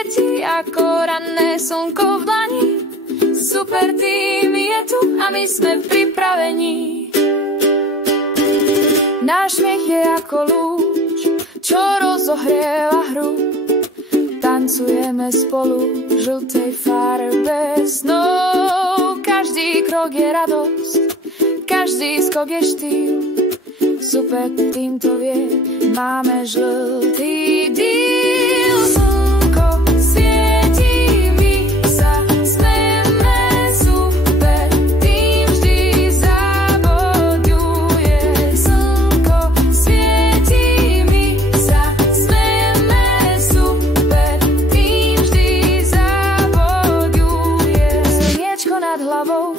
svieti ako ranné slnko v dlani. Super tým je tu a my sme pripravení. Náš smiech je ako lúč, čo rozohrieva hru. Tancujeme spolu v žltej farbe snov. Každý krok je radosť, každý skok je štýl. Super tým to vie, máme žltý díl. Slnko svieti, my sa smejeme, super tým vždy zaboduje. Slnko svieti, my sa smejeme, super tým vždy zaboduje. Slniečko nad hlavou,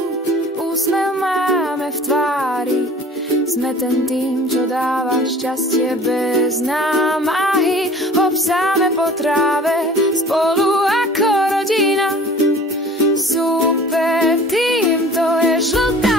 úsmev máme v tvári. Sme ten tým, čo dáva šťastie bez námahy. Hopsáme po tráve spolu ako rodina. Super tým, to je žltá